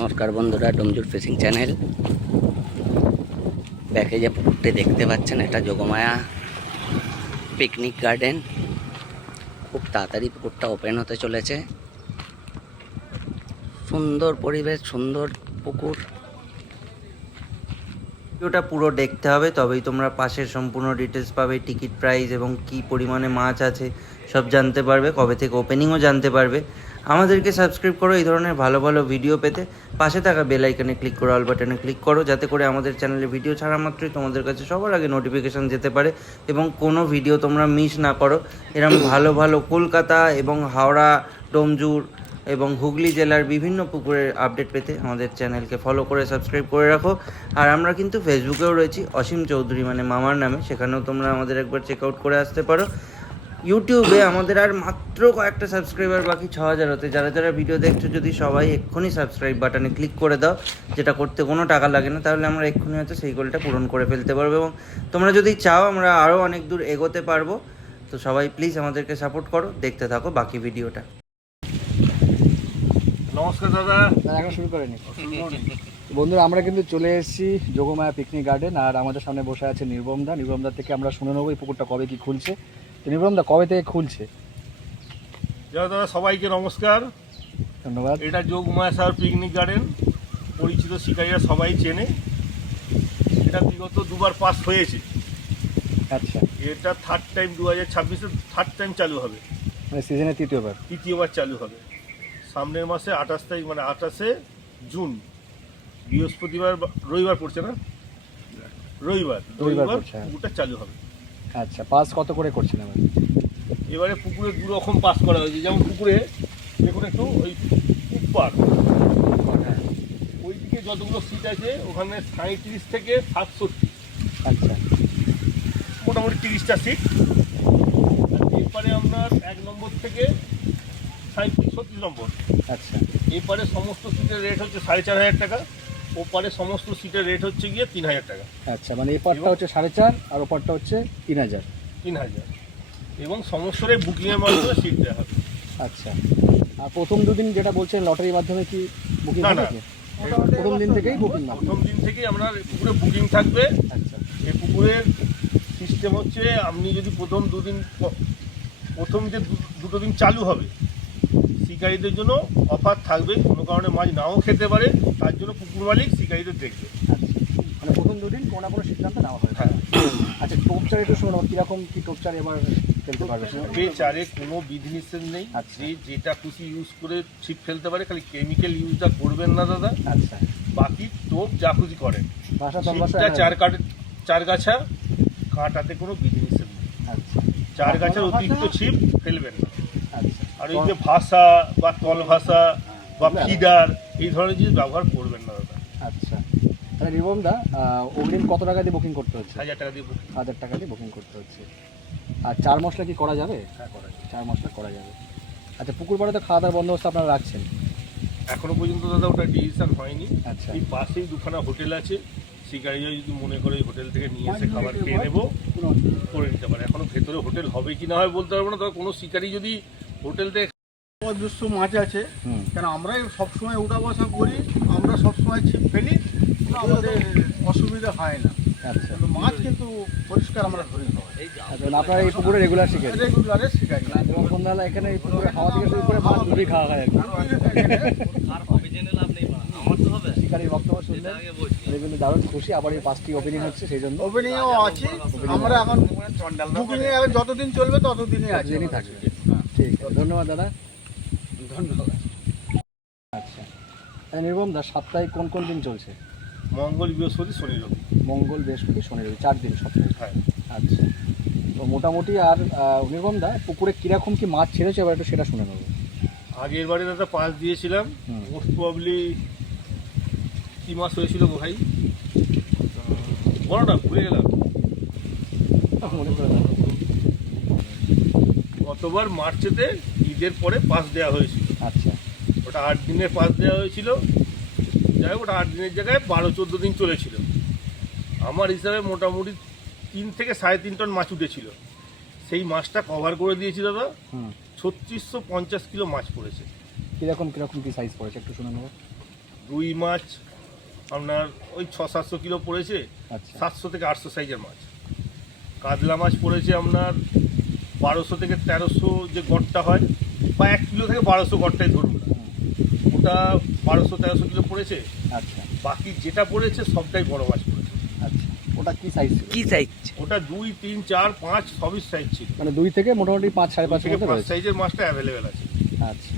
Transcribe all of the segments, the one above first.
নমস্কার বন্ধুরা, Domjur fishing channel. ব্যাকে যে পুকুরটি দেখতে পাচ্ছেন, এটা যোগমায়া পিকনিক গার্ডেন। খুব তাড়াতাড়ি পুকুরটা ওপেন হতে চলেছে। সুন্দর পরিবেশ, সুন্দর পুকুর। ভিডিওটা পুরো দেখতে হবে, তবেই তোমরা পাশের সম্পূর্ণ ডিটেলস পাবে। টিকিট প্রাইস এবং কি পরিমাণে মাছ আছে সব জানতে পারবে, কবে থেকে ওপেনিংও জানতে পারবে। আমাদেরকে সাবস্ক্রাইব করো এই ধরনের ভালো ভালো ভিডিও পেতে। পাশে থাকা বেল আইকনে ক্লিক করো, অল বাটনে ক্লিক করো, যাতে করে আমাদের চ্যানেলে ভিডিও ছাড়া মাত্রই তোমাদের কাছে সবার আগে নোটিফিকেশান যেতে পারে এবং কোনো ভিডিও তোমরা মিস না করো। এরকম ভালো ভালো কলকাতা এবং হাওড়া, ডোমজুর এবং হুগলি জেলার বিভিন্ন পুকুরের আপডেট পেতে আমাদের চ্যানেলকে ফলো করে সাবস্ক্রাইব করে রাখো। আর আমরা কিন্তু ফেসবুকেও রয়েছি অসীম চৌধুরী মানে মামার নামে, সেখানেও তোমরা আমাদের একবার চেক আউট করে আসতে পারো। ইউটিউবে আমাদের আর মাত্র কয়েকটা সাবস্ক্রাইবার বাকি 6000 হতে। যারা যারা ভিডিও দেখছো, যদি সবাই এক্ষুনি সাবস্ক্রাইব বাটনে ক্লিক করে দাও, যেটা করতে কোনো টাকা লাগে না, তাহলে আমরা এক্ষুনি হয়তো সেই গোলটা পূরণ করে ফেলতে পারবো। এবং তোমরা যদি চাও আমরা আরও অনেক দূর এগোতে পারবো। তো সবাই প্লিজ আমাদেরকে সাপোর্ট করো, দেখতে থাকো বাকি ভিডিওটা। নমস্কার দাদা। এখন শুরু করেনি বন্ধুরা, আমরা কিন্তু চলে এসেছি যোগমায়া পিকনিক গার্ডেন। আর আমাদের সামনে বসে আছে নির্বমদা। নির্বমদা থেকে আমরা শুনে নেবো এই পুকুরটা কবে কি খুলছে। তো নির্বমদা, কবে থেকে খুলছে? দাদা সবাইকে নমস্কার। ধন্যবাদ। এটা যোগমায়া সার পিকনিক গার্ডেন, পরিচিত শিকারীরা সবাই চেনে। এটা বিগত দুবার পাস হয়েছে। আচ্ছা, এটা থার্ড টাইম 2026-এ থার্ড টাইম চালু হবে, মানে সিজনের তৃতীয়বার চালু হবে। সামনের মাসে 28 তারিখ মানে 28শে জুন, বৃহস্পতিবার রবিবার পড়ছে না, রবিবার পুকুরটা চালু হবে। আচ্ছা, পাস কত করে করছেন এবার? এবারে পুকুরে দু রকম পাস করা হয়েছে। যেমন পুকুরে দেখুন একটু ওই উপার ওইদিকে যতগুলো সিট আছে ওখানে 37 থেকে 67, আচ্ছা, মোটামুটি 30টা সিট। আর এরপরে আপনার 1 নম্বর থেকে 36 নম্বর। আচ্ছা, এরপরে সমস্ত সিটের রেট হচ্ছে 4500 টাকা, ওপারে সমস্ত সিটের রেট হচ্ছে গিয়ে 3000 টাকা। আচ্ছা, মানে এই পার্টটা হচ্ছে 4.5 আর ও পার্টটা হচ্ছে 3000। এবং সমস্তটাই বুকিংয়ের মাধ্যমে সিট দেওয়া হবে। আচ্ছা, আর প্রথম দুদিন যেটা বলছেন লটারির মাধ্যমে কি বুকিং না, হবে? প্রথম দিন থেকেই বুকিং? প্রথম দিন থেকেই আপনার পুকুরে বুকিং থাকবে। আচ্ছা, এই পুকুরের সিস্টেম হচ্ছে, আপনি যদি প্রথম যে দুটো দিন চালু হবে, শিকারীদের জন্য অফার থাকবে। কোনো কারণে মাছ নাও খেতে পারে, তার জন্য পুকুর মালিক শিকারীদের দেখবে। আচ্ছা, মানে প্রথম দুদিন কোনো না কোনো সিদ্ধান্ত নেওয়া হয়। হ্যাঁ। আচ্ছা, টোপচার একটু শোনো, কীরকম কী টোপচার এবার ফেলতে পারবে? চারে কোনো বিধিনিষেধ নেই। আচ্ছা। যে যেটা খুশি ইউজ করে ছিপ ফেলতে পারে, খালি কেমিক্যাল ইউজটা করবেন না দাদা। আচ্ছা, বাকি টোপ যা খুশি করেন। বাসা চার গাছা কাঁটাতে কোনো বিধিনিষেধ নেই। আচ্ছা, 4 গাছার অতিরিক্ত ছিপ ফেলবেন না। আচ্ছা, আর ওই যে ভাষা বা তল ভাষা বা ফিডার এই ধরনের জিনিস ব্যবহার করবেন না দাদা। আচ্ছা। তাহলে নির্বমদা, অগ্রিম কত টাকা দিয়ে বুকিং করতে হচ্ছে? 1000 টাকা দিয়ে বুকিং। 1000 টাকা দিয়ে বুকিং করতে হচ্ছে। আর 4 মশলা কি করা যাবে? হ্যাঁ, করা যায়। 4 মশলা করা যাবে। আচ্ছা, পুকুর পাড়ে তো খাওয়া দাওয়ার বন্দোবস্ত আপনারা রাখছেন? এখনো পর্যন্ত দাদা ওটা ডিসিশন হয়নি। আচ্ছা, এই পাশেই দুখানা হোটেল আছে, শিকারীরা যদি মনে করে ওই হোটেল থেকে নিয়ে এসে খাবার খেয়ে নেবো, করে নিতে পারে। এখনো ভেতরে হোটেল হবে কি না হয় বলতে পারবো না। তবে কোনো শিকারী যদি হোটেল থেকে অদৃশ্য মাছ আছে, কেন আমরাই সবসময় উঠা বসা করি, আমরা সবসময় ছিপ ফেলি, আমাদের অসুবিধা হয় না। আচ্ছা, কিন্তু মাছ কিন্তু পরিষ্কার আমরা ধরি না। আপনারা এই পুকুরে রেগুলার শিখেন? রেগুলারে শিকারি। এবং সন্ধ্যাবেলা এখানে এই পুকুরে খাওয়া থেকে শুরু করে মাছ দুটোই খাওয়া হয় আর কি। শিকারির বক্তব্য শুনলেন, কিন্তু দারুণ খুশি। আবার এই 5টি ওপেনিং হচ্ছে, সেই জন্য ওপেনিংও আছি আমরা। এখন বুকিংয়ে যতদিন চলবে ততদিনই আছে, থাকবে। ঠিক আছে, ধন্যবাদ দাদা। ধন্যবাদ। আচ্ছা, নির্বমদা, সপ্তাহে কোন কোন দিন চলছে? মঙ্গল, বৃহস্পতি, শনি, রবি। মঙ্গল, বৃহস্পতি, শনি, রবি, 4 দিন সপ্তাহে? হ্যাঁ। আচ্ছা, তো মোটামুটি। আর নির্বমদা, পুকুরে কীরকম কি মাছ ছেড়েছে এবার একটু সেটা শুনে নেবো। আগের বারে দাদা পাস দিয়েছিলাম, মোস্ট প্রবাবলি কি মাস হয়েছিল গো ভাই, বড়টা ভুলে গেলাম। মনে করে দাও। গতবার মার্চেতে ঈদের পরে পাস দেওয়া হয়েছিল। আচ্ছা, ওটা 8 দিনের পাস দেওয়া হয়েছিল। যাই হোক, ওটা 8 দিনের জায়গায় 12-14 দিন চলেছিল। আমার হিসাবে মোটামুটি 3 থেকে 3.5 টন মাছ উঠেছিল। সেই মাছটা কভার করে দিয়েছি দাদা। 3650 কিলো মাছ পড়েছে। কীরকম কী সাইজ পড়েছে একটু শুনে নেবো। রুই মাছ আপনার ওই 600-700 কিলো পড়েছে, আচ্ছা 700 থেকে 800 সাইজের মাছ। কাতলা মাছ পড়েছে আপনার 1200 থেকে 1300 যে গড়টা হয়, বা 1 কিলো থেকে 1200 গড়টাই ধরুন না, ওটা 1200-1300 কিলো পড়েছে। আচ্ছা বাকি যেটা পড়েছে সবটাই বড় মাছ পড়েছে। আচ্ছা, ওটা কি সাইজ ছিল? কি সাইজ? ওটা 2, 3, 4, 5 সবই সাইজ ছিল। মানে 2 থেকে মোটামুটি 5-5.5 থেকে মধ্যে 5 রয়েছে। সাইজের মাছটা অ্যাভেলেবেল আছে। আচ্ছা,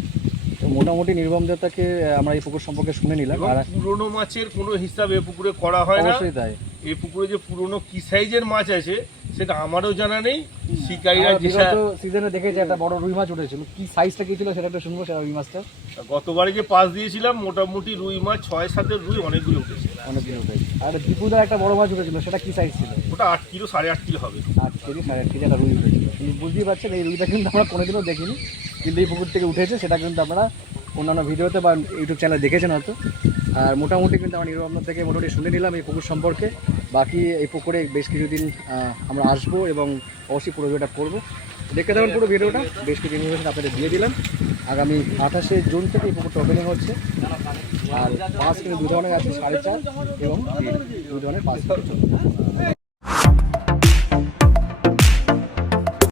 তো মোটামুটি নির্বমদাকে আমরা এই পুকুর সম্পর্কে শুনে নিলাম। এবং আর পুরনো মাছের কোনো হিসাব এ পুকুরে করা হয় না। অবশ্যই তাই, এই পুকুরে যে পুরনো কি সাইজের মাছ আছে সেটা আমারও জানা নেই। শিকারীরা আমরা যেটা বিগত সিজনে দেখেছি একটা বড় রুই মাছ উঠেছিল, কি সাইজটা কি ছিল সেটা একটু শুনবো, সেটা রুই মাছটা গতবারে যে পাস দিয়েছিলাম মোটামুটি রুই মাছ 6-7 রুই অনেকগুলো উঠেছে। অনেকদিন উঠেছে। আর দীপুদার একটা বড় মাছ উঠেছিল, সেটা কি সাইজ ছিল? ওটা 8 কিলো 8.5 কিলো হবে। 8 কেজি 8.5 কেজি একটা রুই উঠেছিল। কিন্তু বুঝতেই পারছেন এই রুইটা কিন্তু আমরা কোনোদিনও দেখিনি, কিন্তু এই পুকুর থেকে উঠেছে, সেটা কিন্তু আপনারা অন্যান্য ভিডিওতে বা ইউটিউব চ্যানেলে দেখেছেন হয়তো। আর মোটামুটি কিন্তু আমরা নির্বন্ধ থেকে মোটামুটি শুনে নিলাম এই পুকুর সম্পর্কে। বাকি এই পুকুরে বেশ কিছুদিন আমরা আসবো এবং অবশ্যই পুরো ভিডিওটা করবো। দেখতে থাকুন পুরো ভিডিওটা, বেশ কিছু ইনফরমেশন আপনাদের দিয়ে দিলাম। আগামী 28শে জুন থেকে এই পুকুরটা ওপেনিং হচ্ছে। আর মাছ কিন্তু 2 ধরনের আছে, 4.5 এবং 2 ধরনের 5 কেজি।